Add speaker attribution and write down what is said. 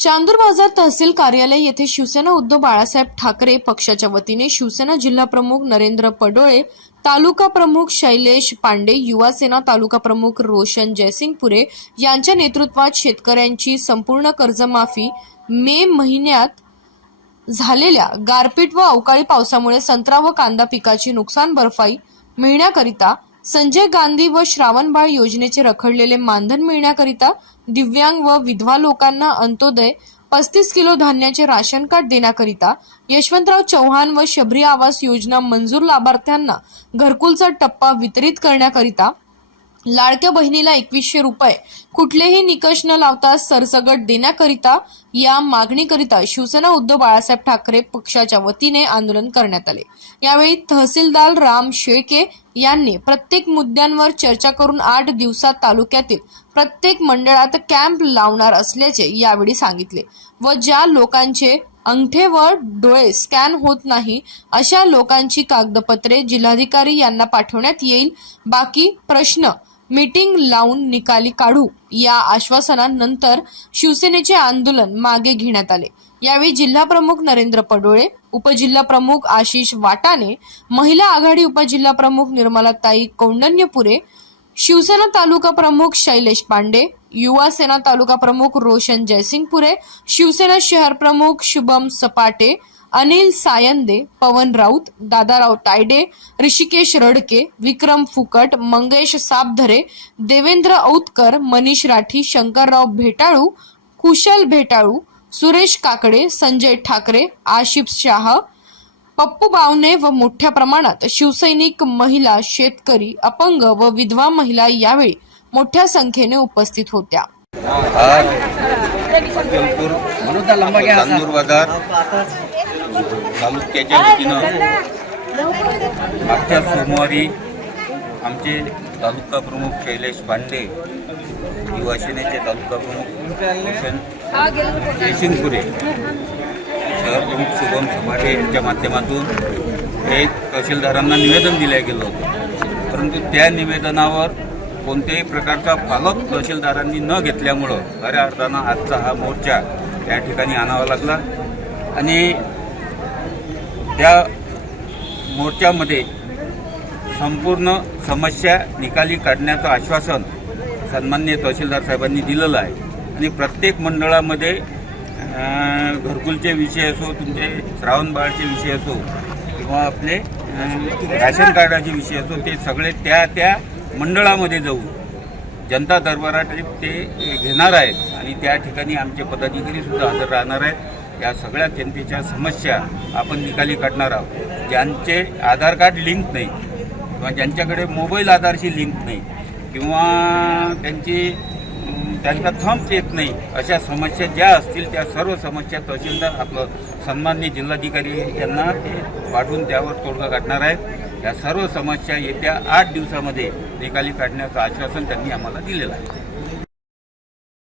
Speaker 1: चांदूर बाजार तहसील कार्यालय येथे शिवसेना उद्धव बाळासाहेब ठाकरे पक्षाच्या वतीने शिवसेना जिल्हा प्रमुख नरेंद्र पडोळे तालुका प्रमुख शैलेश पांडे युवा सेना तालुका प्रमुख रोशन जयसिंगपुरे यांच्या नेतृत्वात शेतकऱ्यांची संपूर्ण कर्जमाफी मे महिन्यात झालेल्या गारपीट व अवकाळी पावसामुळे संत्रा व कांदा पिकाची नुकसान भरपाई मिळण्याकरिता संजय गांधी व श्रावणबाळ योजनेचे रखडलेले मानधन मिळण्याकरिता दिव्यांग व विधवा लोकांना अंत्योदय पस्तीस किलो धान्याचे राशन कार्ड देण्याकरिता यशवंतराव चव्हाण व शबरी आवास योजना मंजूर लाभार्थ्यांना घरकुलचा टप्पा वितरित करण्याकरिता लाडक्या बहिणीला एकवीसशे रुपये कुठलेही निकष न लावता सरसगट देण्याकरिता या मागणीकरिता शिवसेना उद्धव बाळासाहेब ठाकरे पक्षाच्या वतीने आंदोलन करण्यात आले. यावेळी तहसीलदार राम शेळके यांनी प्रत्येक मुद्द्यांवर चर्चा करून आठ दिवसात तालुक्यातील प्रत्येक मंडळात कॅम्प लावणार असल्याचे यावेळी सांगितले व ज्या लोकांचे अंगठे व डोळे स्कॅन होत नाही अशा लोकांची कागदपत्रे जिल्हाधिकारी यांना पाठवण्यात येईल. बाकी प्रश्न मीटिंग लावून निकाली काढू या आश्वासनानंतर शिवसेनेचे आंदोलन मागे घेण्यात आले. यावेळी जिल्हा प्रमुख नरेंद्र पडोळे उपजिल्हा प्रमुख आशिष वाटाणे महिला आघाडी उपजिल्हा प्रमुख निर्मलाताई कौंडण्यपुरे शिवसेना तालुका प्रमुख शैलेश पांडे युवा सेना तालुका प्रमुख रोशन जयसिंगपुरे शिवसेना शहर प्रमुख शुभम सपाटे अनिल सायंदे पवन राऊत दादाराव तायडे ऋषिकेश रडके विक्रम फुकट मंगेश सापधरे देवेंद्र औतकर मनीष राठी शंकरराव भेटाळू कुशल भेटाळू सुरेश काकडे संजय ठाकरे आशिफ शाह पप्पू बावने व मोठ्या प्रमाणात शिवसैनिक महिला शेतकरी अपंग व विधवा महिला यावेळी मोठ्या संख्येने उपस्थित होत्या.
Speaker 2: तालुक्याच्या वतीनं मागच्या सोमवारी आमचे तालुका प्रमुख शैलेश पांडे युवा तालुका प्रमुख भूषण जयसिंगपुरे शहर प्रमुख शुभम सपाटे यांच्या माध्यमातून हे तहसीलदारांना निवेदन दिलं गेलं होतं. परंतु त्या निवेदनावर कोणत्याही प्रकारचा फॉलोअप तहसीलदारांनी न घेतल्यामुळं खऱ्या अर्थानं आजचा हा मोर्चा त्या ठिकाणी आणावा लागला. आणि त्या मोर्चामध्ये संपूर्ण समस्या निकाली काढण्याचं आश्वासन सन्मान्य तहसीलदार साहेबांनी दिलेलं आहे. आणि प्रत्येक मंडळामध्ये घरकुलचे विषय असो तुमचे श्रावणबाळचे विषय असो किंवा आपले रॅशन राशन कार्डाचे विषय असो ते सगळे त्या त्या मंडळामध्ये जाऊ जनता दरबारात ते घेणार आहेत. आणि त्या ठिकाणी आमचे पदाधिकारीसुद्धा हजर राहणार आहेत. या सगळ्या जनतेच्या समस्या आपण निकाली काढणार आहोत. ज्यांचे आधार कार्ड लिंक नाही किंवा ज्यांच्याकडे मोबाईल आधारशी लिंक नाही किंवा त्यांची अं, त्यांचा येत नाही अशा समस्या ज्या असतील त्या सर्व समस्या तहसीलदार आपलं सन्मान्य जिल्हाधिकारी यांना ते पाठवून त्यावर तोडगा काढणार आहेत. या सर्व समस्या येत्या आठ दिवसामध्ये निकाली काढण्याचं आश्वासन त्यांनी आम्हाला दिलेलं आहे.